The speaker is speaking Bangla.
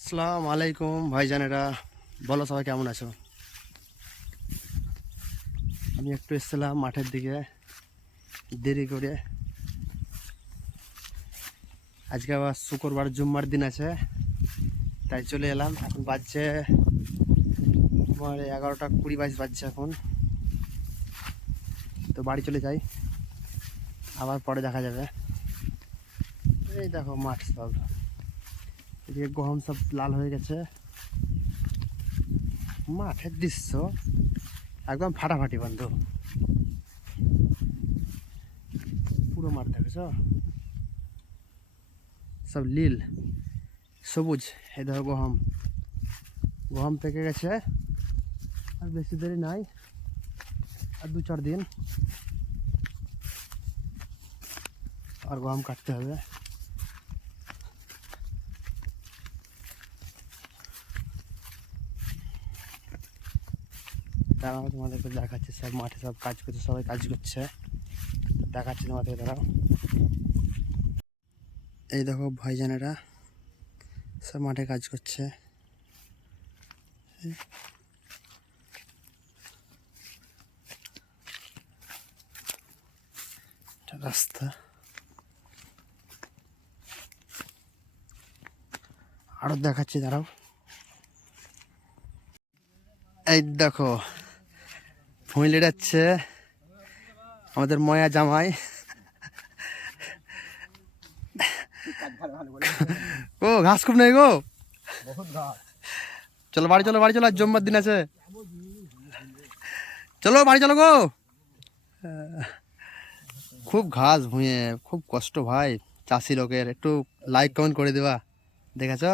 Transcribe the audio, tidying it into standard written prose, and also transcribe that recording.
আসসালামু আলাইকুম ভাইজানেরা, বলো সবাই কেমন আছো? আমি একটু এসেছিলাম মাঠের দিকে দেরি করে। আজকে আবার শুক্রবার জুম্মার দিন আছে, তাই চলে এলাম। এখন বাজছে আমার 11:20 বাজছে এখন। তো বাড়ি চলে যাই, আবার পরে দেখা যাবে। এই দেখো মাঠ সব, এদিকে গহম সব লাল হয়ে গেছে। মাঠের দৃশ্য একদম ফাটাফাটি বন্ধু, পুরো মাঠ দেখেছ, সব নীল সবুজ। এই দেখো গহম, গহম পেকে গেছে, আর বেশি দেরি নাই, আর 2-4 দিন আর গম কাটতে হবে। দাঁড়াও তোমাদেরকে দেখাচ্ছি, সব মাঠে সব কাজ করছে, সবাই কাজ করছে, দেখাচ্ছি তোমাদেরকে। দাঁড়াও, এই দেখো ভাইজানেরা সব মাঠে কাজ করছে। রাস্তা আরো দেখাচ্ছি, দাঁড়াও। এই দেখো ফুঁইলে যাচ্ছে আমাদের ময়া জামাই। ও ঘাস খুব নেই গো, চলো বাড়ি চলো, বাড়ি চলো, আজ জম্মার দিন আছে, চলো বাড়ি চলো গো। খুব ঘাস ভুঁয়ে, খুব কষ্ট ভাই চাষি লোকের। একটু লাইক কমেন্ট করে দেবা, দেখেছ?